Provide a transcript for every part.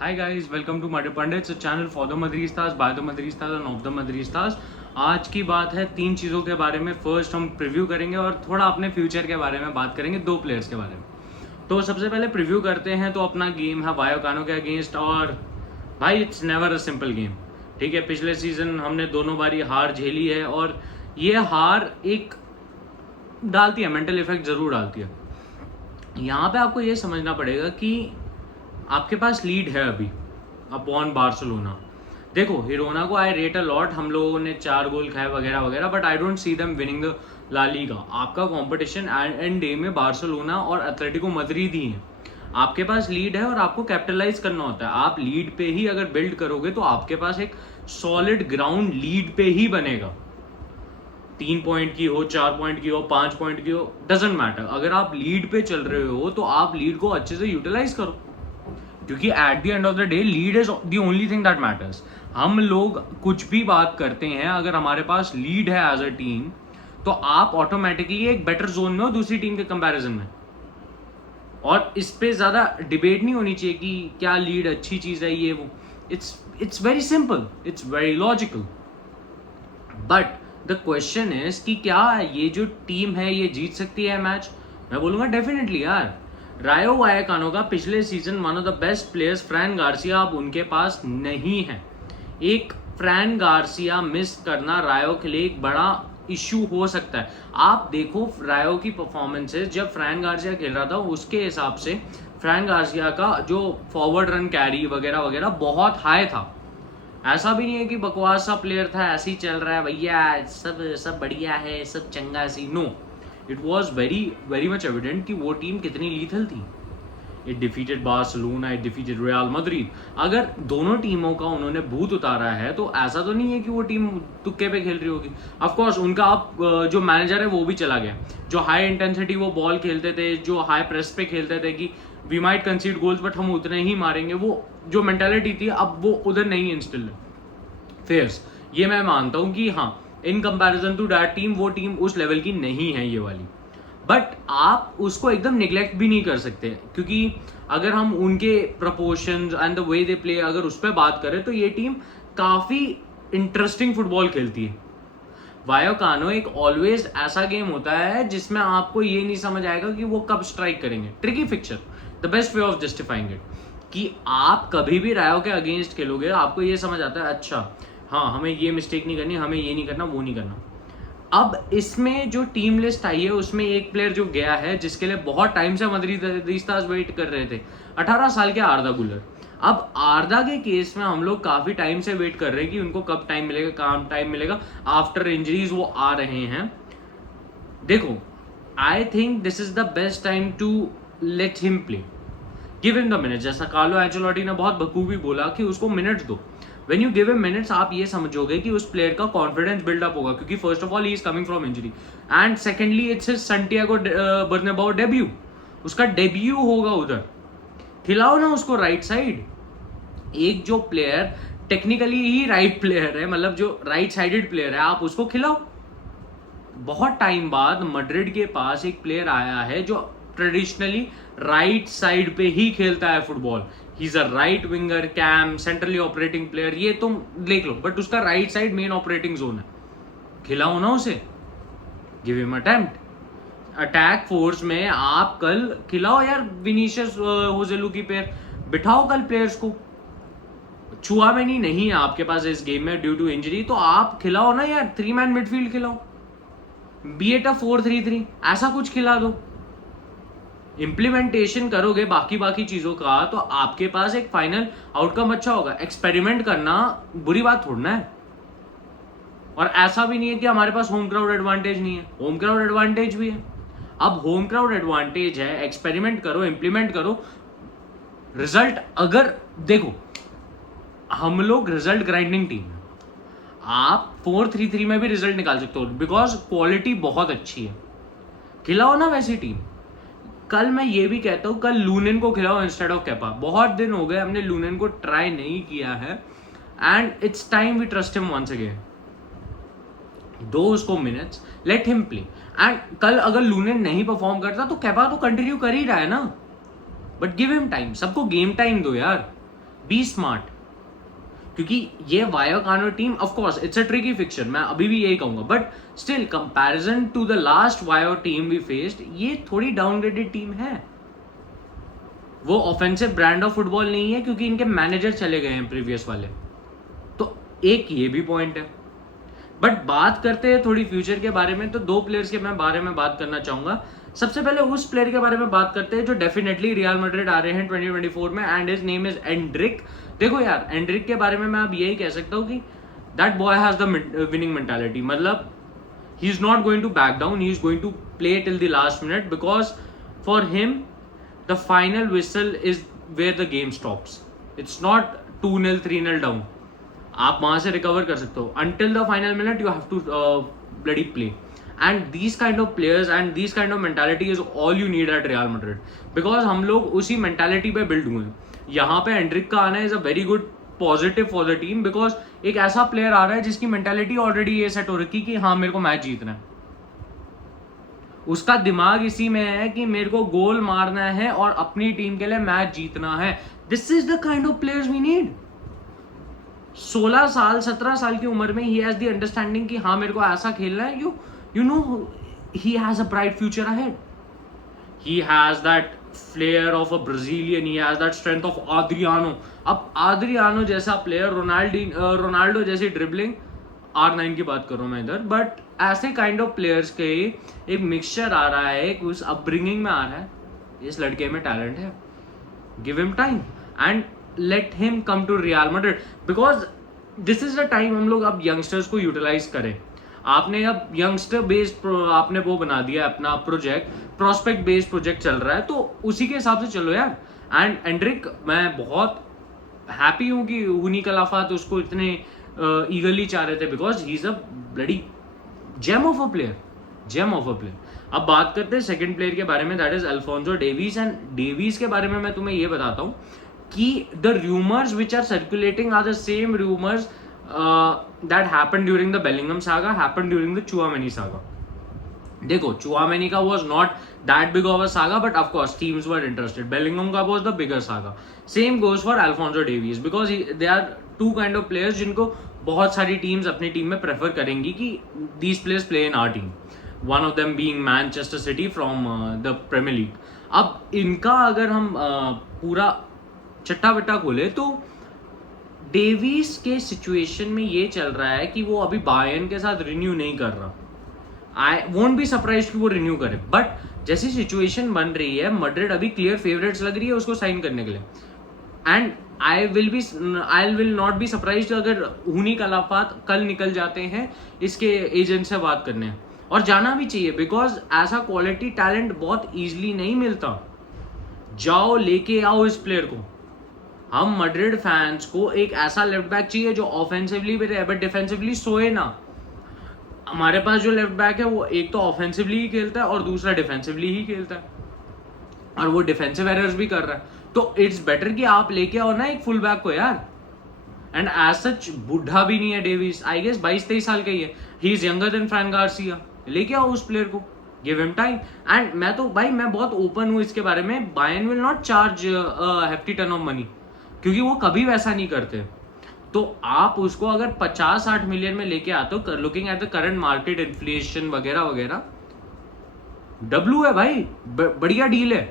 Hi guys, welcome to Murder Pundits, a channel for the Madristas, by the Madristas and of the Madristas। आज की बात है तीन चीज़ों के बारे में। फर्स्ट हम प्रीव्यू करेंगे और थोड़ा अपने फ्यूचर के बारे में बात करेंगे, दो प्लेयर्स के बारे में। तो सबसे पहले प्रीव्यू करते हैं। तो अपना गेम है वायोकानो के अगेंस्ट, और भाई it's never a simple game. ठीक है, पिछले सीजन हमने दोनों बारी हार झेली है और ये हार एक डालती है, मेंटल इफेक्ट ज़रूर डालती है। यहाँ पे आपको ये समझना पड़ेगा कि आपके पास लीड है अभी अपॉन बार्सिलोना। देखो, हिरोना को आई रेट अ लॉट, हम लोगों ने 4 गोल खाए वगैरह वगैरह, but I don't see them winning the La Liga. आपका कंपटीशन एंड डे में बार्सिलोना और एथलेटिको मद्रिद ही है। आपके पास लीड है और आपको कैपिटलाइज करना होता है। आप लीड पे ही अगर बिल्ड करोगे तो आपके पास एक सॉलिड ग्राउंड लीड पे ही बनेगा। 3 पॉइंट की हो, 4 पॉइंट की हो, 5 पॉइंट की हो, डजेंट मैटर। अगर आप लीड पे चल रहे हो तो आप लीड को अच्छे से यूटिलाइज करो, क्योंकि at the end of the day lead is the only thing that matters. हम लोग कुछ भी बात करते हैं, अगर हमारे पास लीड है एज अ टीम तो आप ऑटोमेटिकली एक बेटर जोन में हो दूसरी टीम के कंपैरिजन में। और इस पे ज्यादा डिबेट नहीं होनी चाहिए कि क्या लीड अच्छी चीज है ये वो। It's very simple, it's very logical. But the question is कि क्या ये जो टीम है ये जीत सकती है मैच? मैं बोलूंगा डेफिनेटली यार। रायो वायकानो का पिछले season one of the best players फ्रैन Garcia अब उनके पास नहीं है। एक फ्रैन गार्सिया मिस करना रायो के लिए एक बड़ा इश्यू हो सकता है। आप देखो रायो की परफॉर्मेंसेस, जब फ्रैन गार्सिया खेल रहा था उसके हिसाब से फ्रैन गार्सिया का जो फॉरवर्ड रन कैरी वगैरह वगैरह बहुत हाई था। ऐसा भी नहीं है कि बकवास सा प्लेयर था, ऐसे ही चल रहा है भैया, सब बढ़िया है, सब चंगा सी। No, it was very very much evident कि वो टीम कितनी लीथल थी। It defeated Barcelona, it defeated Real Madrid. अगर दोनों टीमों का उन्होंने भूत उतारा है तो ऐसा तो नहीं है कि वो टीम तुक्के पे खेल रही होगी। ऑफ कोर्स उनका अब जो मैनेजर है वो भी चला गया, जो हाई इंटेंसिटी वो बॉल खेलते थे, जो हाई प्रेस पे खेलते थे कि we might concede goals but हम उतने ही मारेंगे, वो जो मेंटालिटी थी अब वो उधर नहीं इंस्टिल है। फेयर्स, ये मैं मानता हूं कि हाँ, in comparison to that team वो टीम उस लेवल की नहीं है ये वाली। बट आप उसको एकदम निग्लेक्ट भी नहीं कर सकते, क्योंकि अगर हम उनके proportions and the way they play अगर उस पर बात करें तो ये टीम काफी इंटरेस्टिंग फुटबॉल खेलती है। वायोकानो एक ऑलवेज ऐसा गेम होता है जिसमें आपको ये नहीं समझ आएगा कि वो कब स्ट्राइक करेंगे। Tricky fixture, the best way of justifying it, कि आप कभी भी रायो के अगेंस्ट खेलोगे आपको ये समझ आता है, अच्छा हाँ हमें ये मिस्टेक नहीं करनी, हमें ये नहीं करना, वो नहीं करना। अब इसमें जो टीम लिस्ट आई है उसमें एक प्लेयर जो गया है जिसके लिए बहुत टाइम से मद्रिस्तास वेट कर रहे थे, 18 साल के आर्दा गुलर। अब आर्दा के केस में हम लोग काफी टाइम से वेट कर रहे हैं कि उनको कब टाइम मिलेगा, काम टाइम मिलेगा। आफ्टर इंजरीज वो आ रहे हैं। देखो, I think this is the best time to let him play, give him the minute. जैसा कार्लो एंचेलोटी ने बहुत बखूबी बोला कि उसको मिनट्स दो। When you give him minutes, आप ये समझोगे कि उस प्लेयर का कॉन्फिडेंस बिल्डअप होगा, क्योंकि first of all he is coming from injury and secondly it's his Santiago Bernabeu debut. उसका डेब्यू होगा उधर। खिलाओ ना उसको राइट साइड। एक जो प्लेयर टेक्निकली ही राइट प्लेयर है, मतलब जो राइट साइडेड प्लेयर है, आप उसको खिलाओ। बहुत टाइम बाद मैड्रिड के पास एक प्लेयर आया है जो ट्रेडिशनली राइट साइड पे ही खेलता है football. He is a right winger, CAM, centrally operating player, ये तुम देख लो, बट उसका right side main operating zone है। खिलाओ ना उसे, give him attempt. Attack force में आप कल खिलाओ यार विनीशियस होजेलू की पेयर, बिठाओ कल प्लेयर्स को। चुआमेनी नहीं है आपके पास इस गेम में ड्यू टू इंजरी, तो आप खिलाओ ना यार, 3 मैन मिडफील्ड खिलाओ, बी एट अ 4-3-3, ऐसा कुछ खिला दो। इंप्लीमेंटेशन करोगे बाकी चीजों का तो आपके पास एक फाइनल आउटकम अच्छा होगा। एक्सपेरिमेंट करना बुरी बात थोड़ना है। और ऐसा भी नहीं है कि हमारे पास होम क्राउड एडवांटेज नहीं है, होम क्राउड एडवांटेज भी है। अब होम क्राउड एडवांटेज है, एक्सपेरिमेंट करो, इंप्लीमेंट करो। रिजल्ट अगर देखो, हम लोग रिजल्ट ग्राइंडिंग टीम है। आप 4-3-3 में भी रिजल्ट निकाल सकते हो बिकॉज क्वालिटी बहुत अच्छी है। खिलाओ ना वैसी टीम। कल मैं ये भी कहता हूं, कल लूनेन को खिलाओ इंस्टेड ऑफ केपा। बहुत दिन हो गए हमने लूनेन को ट्राई नहीं किया है and it's time we trust him once again. दो उसको minutes, let him play. And कल अगर लूनेन नहीं परफॉर्म करता तो केपा तो कंटिन्यू कर ही रहा है ना, बट गिव हिम टाइम। सबको गेम टाइम दो यार। बी स्मार्ट, क्योंकि ये Vallecano team of course it's a tricky fixture, मैं अभी भी यही कहूंगा, but still comparison to the last Rayo team we faced, ये थोड़ी डाउनग्रेडेड टीम है। वो ऑफेंसिव ब्रांड ऑफ फुटबॉल नहीं है क्योंकि इनके मैनेजर चले गए हैं प्रीवियस वाले, तो एक ये भी पॉइंट है। बट बात करते हैं थोड़ी फ्यूचर के बारे में, तो दो प्लेयर्स के मैं बारे में बात करना चाहूंगा। सबसे पहले उस प्लेयर के बारे में बात करते हैं जो डेफिनेटली रियल मैड्रिड आ रहे हैं 2024 में, and his name is Anrich. देखो यार, एंड्रिक के बारे में मैं अब यही कह सकता हूँ कि that boy has the winning mentality, मतलब he is not going to back down, he is going to play till the last minute, because for him the final whistle is where the game stops. It's not 2-0 3-0 down, आप वहां से recover कर सकते हो। Until the final minute you have to bloody play, and these kind of players and these kind of mentality is all you need at Real Madrid, because हम लोग उसी mentality पे बिल्ड हुए हैं। यहाँ पे एंड्रिक का आना is a very good positive for the team, because एक ऐसा प्लेयर आ रहा है जिसकी मेंटालिटी ऑलरेडी ये सेट हो रखी कि हाँ मेरे को मैच जीतना है, उसका दिमाग इसी में है कि मेरे को गोल मारना है और अपनी टीम के लिए मैच जीतना है। This is the kind of players we need. 16 साल 17 साल की उम्र में ही हैज द अंडरस्टैंडिंग कि हाँ मेरे को ऐसा खेलना है, you know he has a bright future ahead, he has that flair of a Brazilian, he has that strength of Adriano। अब आद्रियानो जैसा प्लेयर, रोनाल्डो जैसी ड्रिबलिंग, R9 की बात कर रहा हूं मैं इधर, बट ऐसे काइंड ऑफ प्लेयर्स के एक मिक्सचर आ रहा है, एक उस अपब्रिंगिंग में आ रहा है। इस लड़के में टैलेंट है, give him time and let him come to Real Madrid, because this is the time हम लोग अब यंगस्टर्स को यूटिलाइज करें। आपने अब यंगस्टर बेस्ड आपने वो बना दिया अपना प्रोजेक्ट, प्रोस्पेक्ट बेस्ड प्रोजेक्ट चल रहा है, तो उसी के हिसाब से चलो यार। एंड एंड्रिक, मैं बहुत हैप्पी हूं कि हुनी कलाफात उसको इतने ईगरली चाह रहे थे, because he is a bloody gem of a player, gem of a player. अब बात करते हैं सेकंड प्लेयर के बारे में, that is Alphonso Davies. And Davies के बारे में मैं तुम्हें ये बताता हूँ कि the rumours which are circulating are the same rumours that happened during the Bellingham saga, happened during the Chouameni saga. देखो, Chouameni का was not that big of a saga, but of course teams were interested. Bellingham का was the bigger saga. Same goes for Alphonso Davies, because they are two kind of players जिनको बहुत सारी teams अपनी team में prefer करेंगी कि these players play in our team. One of them being Manchester City from the Premier League. अब इनका अगर हम पूरा चट्टा बट्टा खोले तो डेविस के सिचुएशन में ये चल रहा है कि वो अभी बायर्न के साथ रिन्यू नहीं कर रहा। आई वोंट बी सरप्राइज कि वो रिन्यू करे, बट जैसी सिचुएशन बन रही है, मैड्रिड अभी क्लियर फेवरेट्स लग रही है उसको साइन करने के लिए। And I will not be surprise अगर हुनी कलाफात कल निकल जाते हैं इसके एजेंट से बात करने, और जाना भी चाहिए, बिकॉज ऐसा क्वालिटी टैलेंट बहुत ईजिली नहीं मिलता। जाओ लेके आओ इस प्लेयर को। हम मैड्रिड फैंस को एक ऐसा लेफ्ट बैक चाहिए जो ऑफेंसिवली भी रहे बट डिफेंसिवली सोए ना। हमारे पास जो लेफ्ट बैक है वो एक तो ऑफेंसिवली ही खेलता है और दूसरा डिफेंसिवली ही खेलता है, और वो डिफेंसिव एरर्स भी कर रहा है। तो इट्स बेटर कि आप लेके आओ ना एक फुल बैक को यार। एंड एज सच बूढ़ा भी नहीं है डेविस, आई गेस 22-23 साल का ही है, he is younger than Frank Garcia. लेके आओ उस प्लेयर को, गिव हिम टाइम। एंड मैं तो भाई मैं बहुत ओपन हूँ इसके बारे में, Bayern will not charge hefty ton of money, क्योंकि वो कभी वैसा नहीं करते। तो आप उसको अगर 50-60 मिलियन में लेके आते हो, looking at the current market inflation वगैरह वगैरह, डब्लू है भाई, बढ़िया डील है।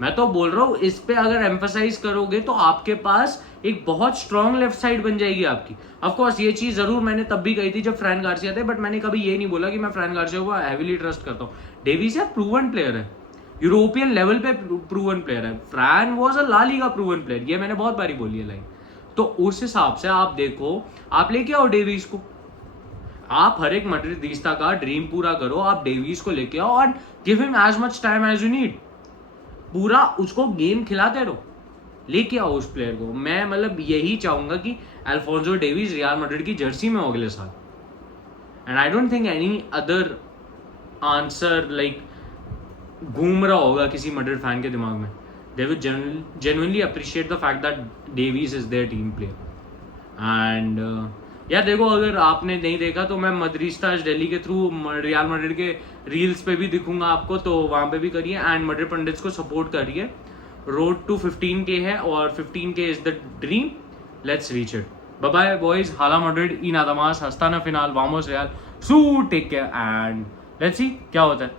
मैं तो बोल रहा हूँ इस पे अगर एम्फसाइज करोगे तो आपके पास एक बहुत स्ट्रॉन्ग लेफ्ट साइड बन जाएगी आपकी। ऑफ कोर्स ये चीज जरूर मैंने तब भी कही थी जब फ्रैंक गार्सिया थे, बट मैंने कभी ये नहीं बोला कि मैं फ्रैंक गार्सिया को हैवीली ट्रस्ट करता हूँ। डेविस यार प्रूवन प्लेयर है, यूरोपियन लेवल पे प्रूवन प्लेयर है। Fran was a La Liga proven player, ये मैंने बहुत बारी बोली है लाइन। तो उस हिसाब से आप देखो, आप लेके आओ डेविस को, आप हर एक मैड्रिडिस्टा का ड्रीम पूरा करो, आप डेविस को लेके आओ और give him as much time as you need. पूरा उसको गेम खिलाते रहो, लेके आओ उस प्लेयर को। मैं मतलब यही चाहूंगा कि अल्फोंसो डेविस रियल मैड्रिड की जर्सी में हो अगले साल, and I don't think any other answer like घूम रहा होगा किसी मैड्रिड फैन के दिमाग में। They will genuinely appreciate the fact that Davies is their team player. And यार देखो, अगर आपने नहीं देखा तो मैं मद्रिस्ताज दिल्ली के थ्रू रियल मैड्रिड के रील्स पे भी दिखूंगा आपको, तो वहां पे भी करिए एंड मैड्रिड पंडित्स को सपोर्ट करिए। रोड टू 15K है और 15K is the dream. Let's reach it. Bye bye boys. Hala Madrid y nada más. hasta na final. Vamos Real. Su take care and let's see क्या होता है.